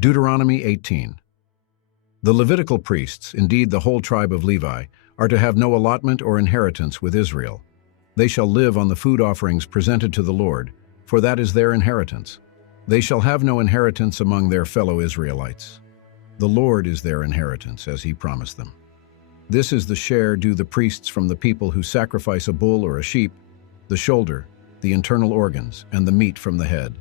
Deuteronomy 18. The Levitical priests, indeed the whole tribe of Levi, are to have no allotment or inheritance with Israel. They shall live on the food offerings presented to the Lord, for that is their inheritance. They shall have no inheritance among their fellow Israelites. The Lord is their inheritance, as he promised them. This is the share due the priests from the people who sacrifice a bull or a sheep, the shoulder, the internal organs, and the meat from the head.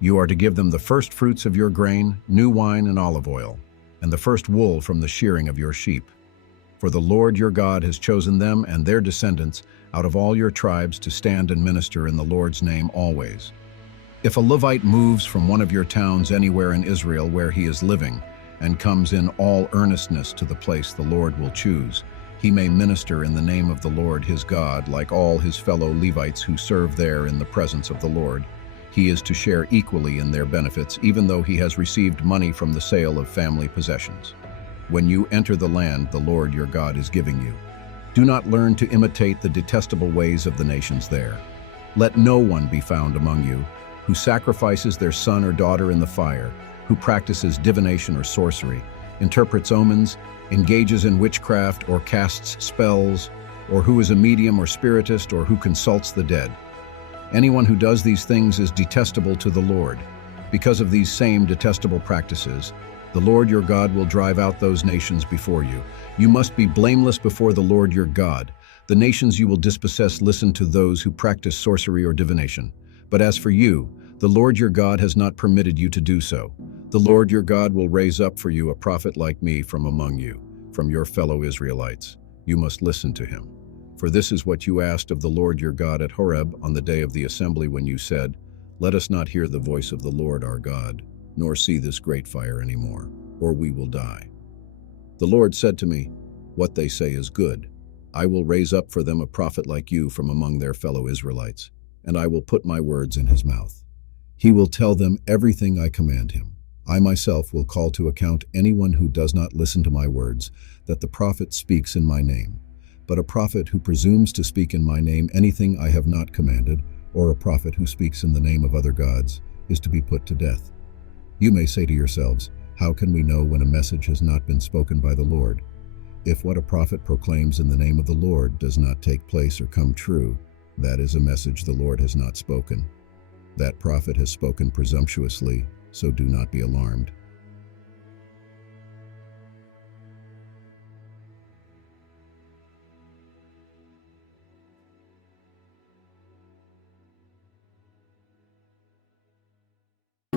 You are to give them the first fruits of your grain, new wine and olive oil, and the first wool from the shearing of your sheep. For the Lord your God has chosen them and their descendants out of all your tribes to stand and minister in the Lord's name always. If a Levite moves from one of your towns anywhere in Israel where he is living, and comes in all earnestness to the place the Lord will choose, he may minister in the name of the Lord his God like all his fellow Levites who serve there in the presence of the Lord. He is to share equally in their benefits, even though he has received money from the sale of family possessions. When you enter the land the Lord your God is giving you, do not learn to imitate the detestable ways of the nations there. Let no one be found among you who sacrifices their son or daughter in the fire, who practices divination or sorcery, interprets omens, engages in witchcraft or casts spells, or who is a medium or spiritist, or who consults the dead. Anyone who does these things is detestable to the Lord. Because of these same detestable practices, the Lord your God will drive out those nations before you. You must be blameless before the Lord your God. The nations you will dispossess listen to those who practice sorcery or divination. But as for you, the Lord your God has not permitted you to do so. The Lord your God will raise up for you a prophet like me from among you, from your fellow Israelites. You must listen to him. For this is what you asked of the Lord your God at Horeb on the day of the assembly when you said, "Let us not hear the voice of the Lord our God, nor see this great fire anymore, or we will die." The Lord said to me, "What they say is good. I will raise up for them a prophet like you from among their fellow Israelites, and I will put my words in his mouth. He will tell them everything I command him. I myself will call to account anyone who does not listen to my words, that the prophet speaks in my name. But a prophet who presumes to speak in my name anything I have not commanded, or a prophet who speaks in the name of other gods, is to be put to death. You may say to yourselves, how can we know when a message has not been spoken by the Lord? If what a prophet proclaims in the name of the Lord does not take place or come true, that is a message the Lord has not spoken. That prophet has spoken presumptuously, so do not be alarmed.